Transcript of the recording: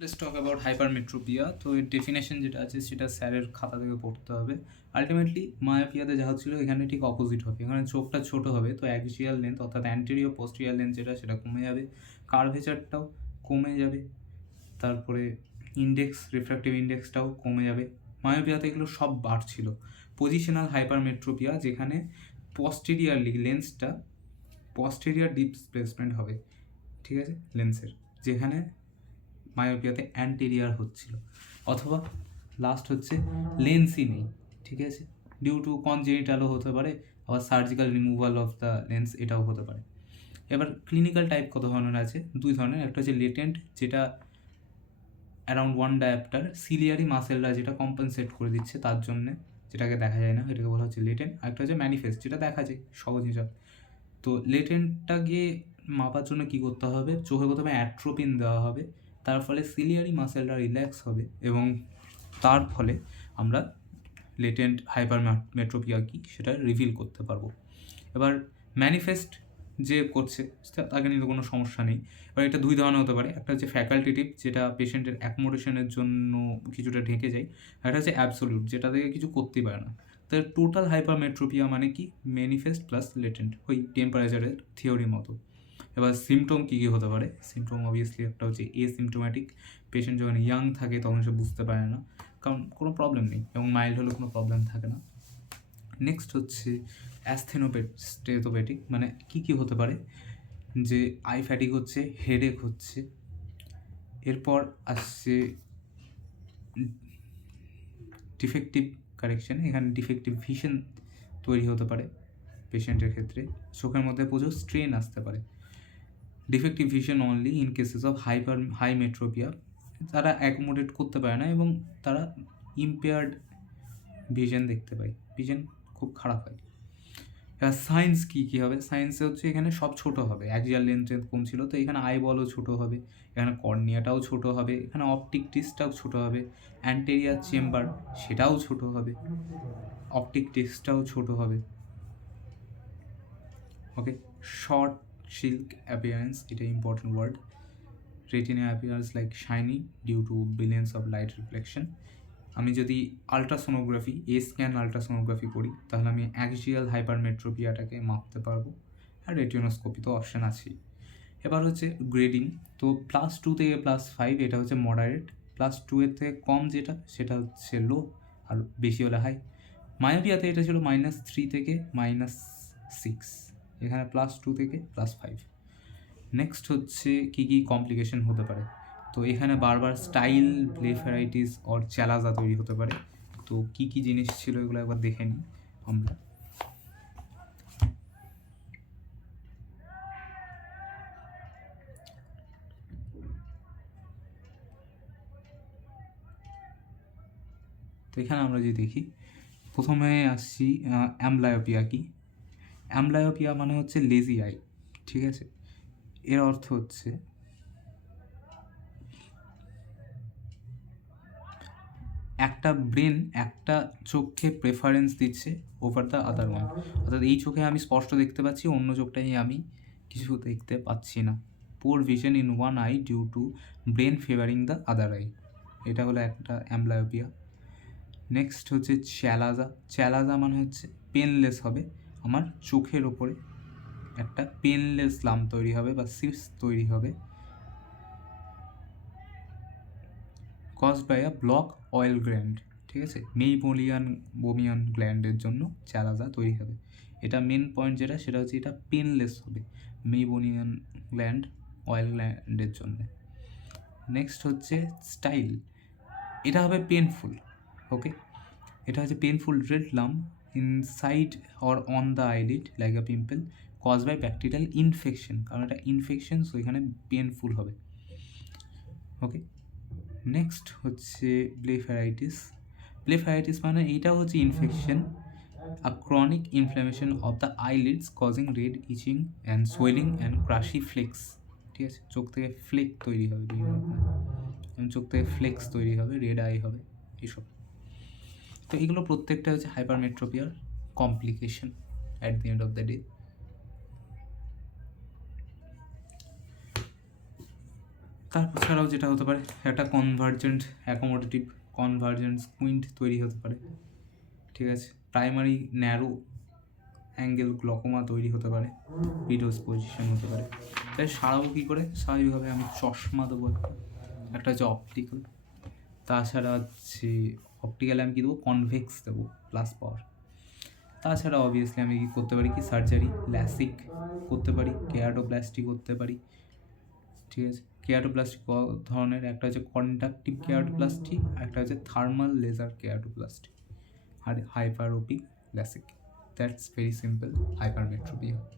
Let's talk about hypermetropia. তো এর definition যেটা আছে সেটা স্যারের খাতা থেকে পড়তে হবে। আলটিমেটলি মায়োপিয়াতে যা হচ্ছিল এখানে ঠিক অপোজিট হবে, এখানে চোখটা ছোট হবে, তো অ্যাক্সিয়াল লেন্থ অর্থাৎ অ্যান্টেরিয়র পোস্টেরিয়র লেন্থ যেটা সেটা কমে যাবে, কার্ভেচারটাও কমে যাবে, তারপরে ইন্ডেক্স রিফ্র্যাক্টিভ ইন্ডেক্সটাও কমে যাবে। মায়োপিয়াতে এগুলো সব বাড়ছিল। পজিশনাল হাইপারমেট্রোপিয়া যেখানে পস্টেরিয়ারলি লেন্সটা পস্টেরিয়ার ডিসপ্লেসমেন্ট হবে, ঠিক আছে, লেন্সের, যেখানে মায়োপিয়াতে অ্যান্টেরিয়ার হচ্ছিল। অথবা লাস্ট হচ্ছে লেন্সই নেই, ঠিক আছে, ডিউ টু কনজেনিটালও হতে পারে, আবার surgical removal of the lens এটাও হতে পারে। এবার ক্লিনিক্যাল টাইপ কত ধরনের আছে? দুই ধরনের। একটা হচ্ছে লেটেন্ট, যেটা অ্যারাউন্ড 1 ডায়াপ্টার সিলিয়ারি মাসেলরা যেটা কম্পেনসেট করে দিচ্ছে তার জন্যে, যেটাকে দেখা যায় না, এটাকে বলা হচ্ছে লেটেন্ট। আরেকটা হচ্ছে ম্যানিফেস্ট, যেটা দেখা যায় সহজ হিসাব। তো লেটেন্টটা গিয়ে মাপার জন্য কী করতে হবে? চোখে প্রথমে অ্যাট্রোপিন দেওয়া হবে, তার ফলে সিলিয়ারি মাসেলটা রিল্যাক্স হবে এবং তার ফলে আমরা লেটেন্ট হাইপারমেট্রোপিয়া কী সেটা রিভিল করতে পারবো। এবার ম্যানিফেস্ট যে করছে তাকে নিয়ে তো কোনো সমস্যা নেই। এবার এটা দুই ধরনের হতে পারে, একটা হচ্ছে ফ্যাকাল্টেটিভ, যেটা পেশেন্টের অ্যাকোমোডেশনের জন্য কিছুটা ঢেকে যায়, আর একটা হচ্ছে অ্যাবসোলিউট, যেটা থেকে কিছু করতেই পারে না। তো টোটাল হাইপারমেট্রোপিয়া মানে কি? ম্যানিফেস্ট প্লাস লেটেন্ট, ওই টেম্পারেচারের থিওরির মতো। এবার সিমটম কী কী হতে পারে? সিমটম অবভিয়াসলি একটা হচ্ছে এসিমটোম্যাটিক, পেশেন্ট যখন ইয়াং থাকে তখন সে বুঝতে পারে না, কারণ কোনো প্রবলেম নেই, এবং মাইল্ড হলে কোনো প্রবলেম থাকে না। নেক্সট হচ্ছে অ্যাস্থেনোপেটিক, মানে কী কী হতে পারে? যে আই ফ্যাটিক হচ্ছে, হেডেক হচ্ছে, এরপর আসছে ডিফেক্টিভ কারেকশন, এখানে ডিফেক্টিভ ভিশন তৈরি হতে পারে পেশেন্টের ক্ষেত্রে, চোখের মধ্যে প্রচুর স্ট্রেন আসতে পারে। Defective vision only in cases of hypermetropia, তারা অ্যাকোমোডেট করতে পারে না এবং তারা ইম্পেয়ার্ড ভিশন দেখতে পায়, ভিশন খুব খারাপ হয়। এবার সায়েন্স কী কী হবে? সায়েন্সে হচ্ছে এখানে সব ছোটো হবে, অ্যাক্সিয়াল লেন্থ কম ছিল তো এখানে আইবলও ছোটো হবে, এখানে কর্নিয়াটাও ছোটো হবে, এখানে অপটিক ডিস্কটাও ছোটো হবে, অ্যান্টেরিয়ার চেম্বার সেটাও ছোটো হবে, অপটিক ডিস্কটাও ছোটো হবে। ওকে, শর্ট সিল্ক অ্যাপিয়ারেন্স, এটা important word. Retina appears like shiny due to billions of light reflection. আমি যদি আলট্রাসোনোগ্রাফি, স্ক্যান আলট্রাসোনোগ্রাফি করি তাহলে আমি অ্যাক্সিয়াল হাইপারমেট্রোপিয়াটাকে মাপতে পারবো, আর রেটিনোস্কোপি তো অপশান আছেই। এবার হচ্ছে গ্রেডিং, তো +2 থেকে +5 এটা হচ্ছে মডারেট, +2 এর থেকে কম যেটা সেটা হচ্ছে লো, আর বেশি হলে হাই। মায়োপিয়াতে এটা ছিল -3 থেকে -6, এখানে +2 থেকে +5। নেক্সট হচ্ছে কী কী কমপ্লিকেশন হতে পারে? তো এখানে বারবার স্টাইল ব্লেফারাইটিস অর চ্যালাজা তৈরি হতে পারে। তো কী কী জিনিস ছিল এগুলো একবার দেখে নিই আমরা। তো এখানে আমরা যদি দেখি, প্রথমে আসছি অ্যামব্লায়োপিয়া কি? অ্যামব্লায়োপিয়া মানে হচ্ছে লেজি আই, ঠিক আছে। এর অর্থ হচ্ছে একটা ব্রেন একটা চোখকে প্রেফারেন্স দিচ্ছে ওভার দ্য আদার ওয়ান, অর্থাৎ এই চোখে আমি স্পষ্ট দেখতে পাচ্ছি, অন্য চোখটাই আমি কিছু দেখতে পাচ্ছি না। Poor vision in one eye due to brain favouring the other eye, এটা হলো একটা অ্যামব্লায়োপিয়া। নেক্সট হচ্ছে চ্যালাজা। চ্যালাজা মানে হচ্ছে পেনলেস হবে, আমার চোখের ওপরে একটা পেনলেস লাম্প তৈরি হবে বা সিস্ট তৈরি হবে, caused by a block oil gland, ঠিক আছে। মেইবোমিয়ান গ্ল্যান্ডের জন্য চ্যালাজা তৈরি হবে। এটা মেন পয়েন্ট যেটা সেটা হচ্ছে এটা পেনলেস হবে, মেইবোমিয়ান গ্ল্যান্ড অয়েল গ্ল্যান্ডের জন্য। নেক্সট হচ্ছে স্টাইল, এটা হবে পেনফুল, ওকে। এটা হচ্ছে painful red lump inside or on the eyelid like a pimple caused by bacterial infection, কারণ এটা ইনফেকশন, সো এখানে পেনফুল হবে, ওকে। নেক্সট হচ্ছে ব্লেফারাইটিস। ব্লেফারাইটিস মানে এইটাও হচ্ছে infection, a chronic inflammation of the eyelids causing red itching and swelling and crusty flakes, ঠিক আছে। চোখ থেকে ফ্লেক তৈরি হবে বিভিন্ন রকম, চোখ থেকে ফ্লেক্স তৈরি হবে, রেড আই হবে, এইসব। তো এগুলো প্রত্যেকটা হচ্ছে হাইপারমেট্রোপিয়ার complication at the end of the day. তারপর ছাড়াও যেটা হতে পারে, একটা কনভার্জেন্ট অ্যাকোমোডেটিভ কনভার্জেন্ট স্কুইন্ট তৈরি হতে পারে, ঠিক আছে। প্রাইমারি ন্যারো অ্যাঙ্গেল গ্লকোমা তৈরি হতে পারে, ভিডিওস পজিশন হতে পারে। তাই সারাবো কী করে? স্বাভাবিকভাবে আমি চশমা দেবো একটা হচ্ছে অপটিক্যাল, তাছাড়া হচ্ছে অপটিক্যালে আমি কী দেবো, কনভেক্স দেবো প্লাস পাওয়ার। তাছাড়া অবভিয়াসলি আমি কী করতে পারি, কি সার্জারি ল্যাসিক করতে পারি, কেরাটোপ্লাস্টি করতে পারি, ঠিক আছে। কেরাটোপ্লাস্টি ধরনের, একটা হচ্ছে কন্ডাক্টিভ কেরাটোপ্লাস্টি, একটা হচ্ছে থার্মাল লেজার কেরাটোপ্লাস্টি, আর hyperopic LASIK. That's very simple hypermetropia.